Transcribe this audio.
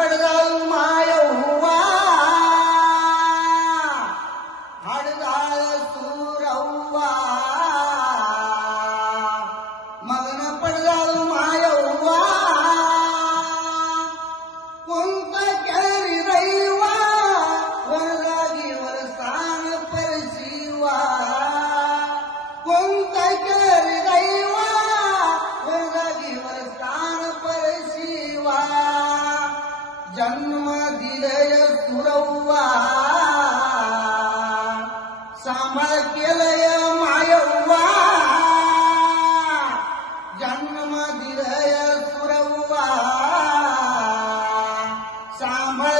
पडदाल माय हुवा. हडदाळ सुरवा मगन पडदाल माय हुवा. कोणत केळी रैवा वरदागीवर स्थान परशिवा कोणत केळी रैवा वरदागीवर स्थान ಜನ್ಮ ದಿಲೆಯ ಸುರವ್ವ ಸಾಂಬಳ ಕೆಲೆಯ ಮಾಯವ್ವ ಜನ್ಮ ದಿಲೆಯ ಸುರವ್ವ ಸಾಂಬಳ